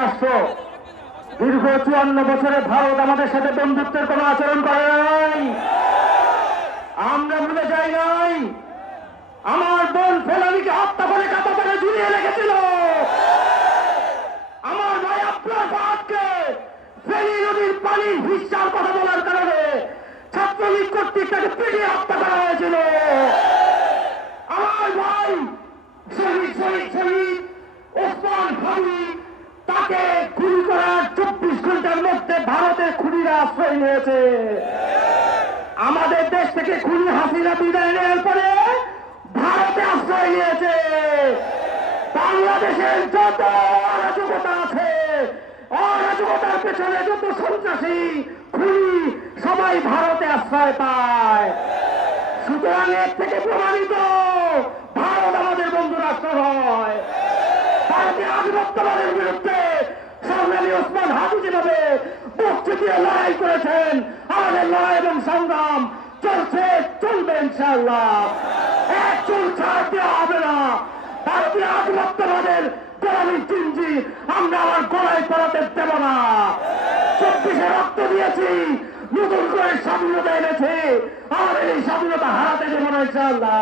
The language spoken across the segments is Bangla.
রাষ্ট্র। দীর্ঘ 54 বছরে ভারত আমাদের সাথে বন্ধুত্বের কোন আচরণ করে নাই। আমরা ভুলে যাই নাই। আমার বোন ফেলানিকে হত্যা করে কাঁটাতারে ঝুলিয়ে রেখেছিল। আমার ভাই আপনার ভাতকে ফেনী নদীর পানির হিস্সার কথা বলার কারণে ছাত্রলীগ কর্তৃক তাকে পিটিয়ে হত্যা করা হয়েছিল। আমার ভাই শহীদ শহীদ শহীদ ওসমান হাদি, তাকে গুলি করার 24 ঘন্টার মধ্যে ভারতের খুনিরা আশ্রয় নিয়েছে। আমাদের দেশ থেকে খুনি হাসিনা বিদায় নেওয়ার পরে ভারতে আশ্রয় নিয়েছে। বাংলাদেশের যত অরাজকতা আছে, অরাজকতার পেছনে যত সন্ত্রাসী খুনি, সবাই ভারতে আশ্রয় পায়। সুতরাং এর থেকে প্রমাণিত ভারত আমাদের বন্ধু রাষ্ট্র হয়। ভারতীয় আধিপত্যবাদের বিরুদ্ধে সংগ্রামী ওসমান হাদি যেভাবে বুক চিতিয়ে লড়াই করেছেন, আমাদের লড়াই এবং সংগ্রাম চলছে, চলবে ইনশাআল্লাহ। এক চুল ছাড় দেওয়া হবে না। ভারতীয় আধিপত্যবাদের গোলামীর চিঞ্জি আমরা আমার গলায় পড়াতে দেব না। 24-এ রক্ত দিয়েছি, নতুন করে স্বাধীনতা এনেছে, আমাদের এই স্বাধীনতা হারাতে দেব না ইনশাআল্লাহ।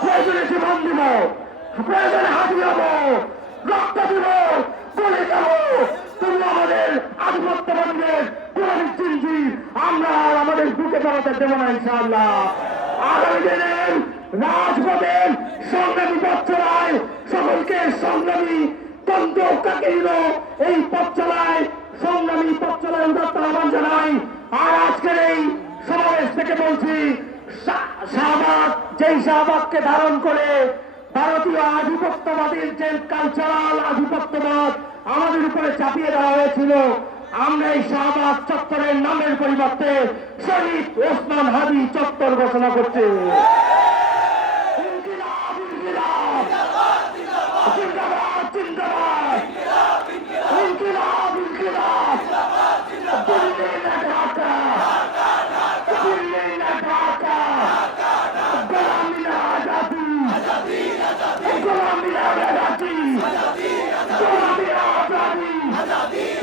প্রয়োজনে জীবন দিব, প্রয়োজনে হাতি হব, রক্ত দিব, বলে যাব, তুমি আমাদের আধিপত্যবাদীদের গোলামীর চিঞ্জি আমরা আমাদের বুকে পড়াতে দেব না ইনশাআল্লাহ। আগামী দিনের রাজপথের সংগ্রামী পথ চলায় সকলকে সংগ্রামী তন্ত্র কাকের এই পথ চলায় সংগ্রামী পথ চলায় উদাত্ত আহ্বান জানাই। আর আজকের এই সমাবেশ থেকে বলছি, শাহবাগ, যেই শাহবাগকে ধারণ করে ভারতীয় আধিপত্যবাদীর যে কালচারাল আধিপত্যবাদ আমাদের উপরে চাপিয়ে দেওয়া হয়েছিল, আমরা এই শাহবাগ চত্বরের নামের পরিবর্তে শহীদ ওসমান হাদি চত্বর ঘোষণা করছি।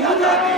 Azadi!